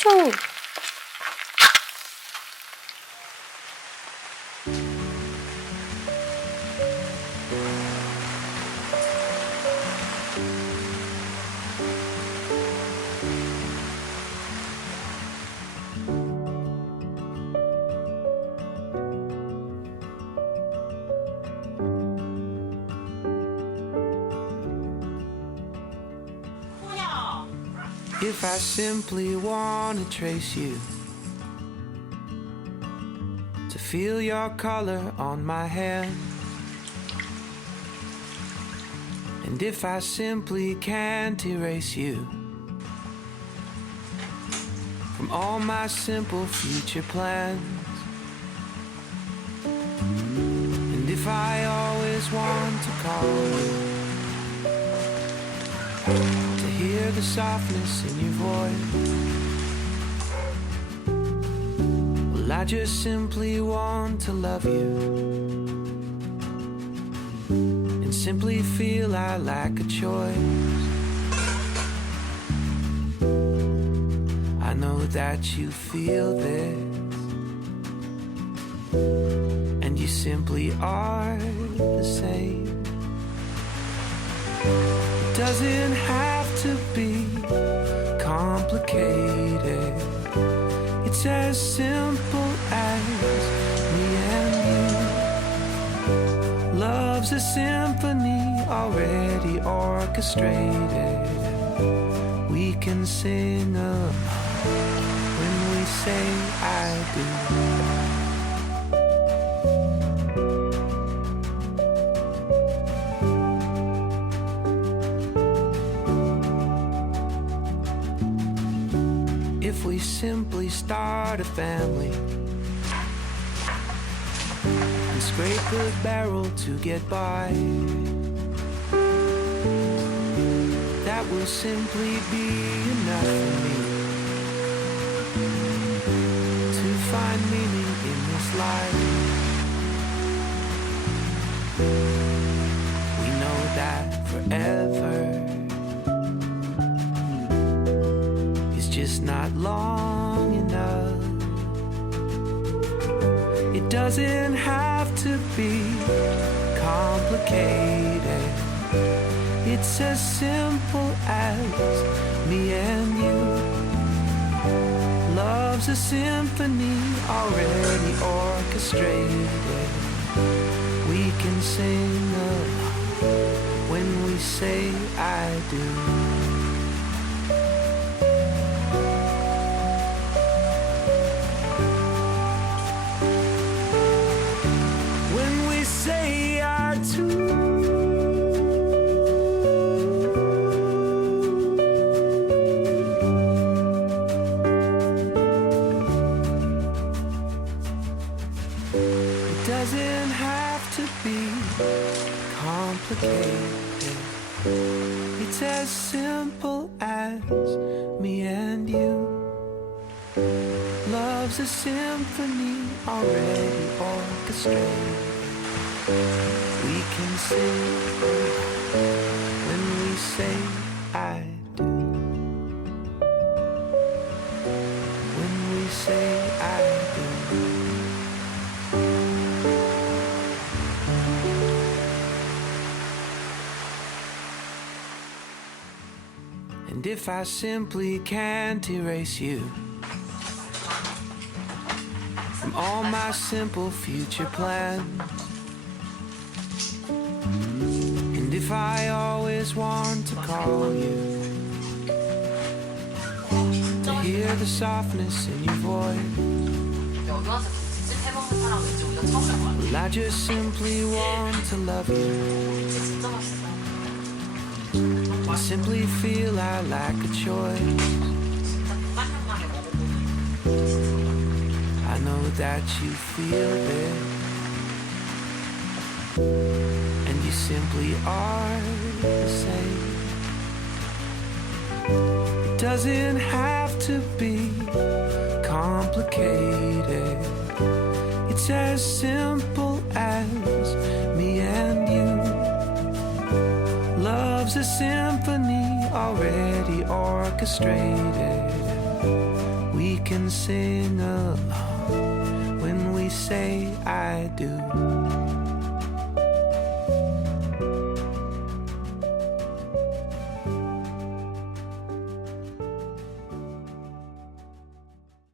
좀 If I simply wanna trace you, to feel your color on my hand, and if I simply can't erase you from all my simple future plans, and if I always want to call you, to hear the softness in your voice, well, I just simply want to love you and simply feel I lack a choice. I know that you feel this, and you simply are the same. It doesn't have to be complicated. It's as simple as me and you. Love's a symphony already orchestrated. We can sing along when we say I do. If we simply start a family and scrape a barrel to get by, that will simply be enough for me to find meaning in this life. We know that forever just not long enough. It doesn't have to be complicated. It's as simple as me and you. Love's a symphony already orchestrated. We can sing along when we say I do. Say I do. It doesn't have to be complicated. It's as simple as me and you. Love's a symphony already orchestrated. We can sing when we say I do. When we say I do. And if I simply can't erase you from all my simple future plans, and if I always want to call you, to hear the softness in your voice, 여기 와서 김치찜 해먹는 사람 왠지 우리가 처음 볼 거야. well, I just simply want to love you 김치 진짜 맛있어. and simply feel I lack a choice. 진짜 빨간하게 먹어보는. I know that you feel it, and you simply are the same. It doesn't have to be complicated. It's as simple as me and you. Love's a symphony already orchestrated. can sing along when we say I do.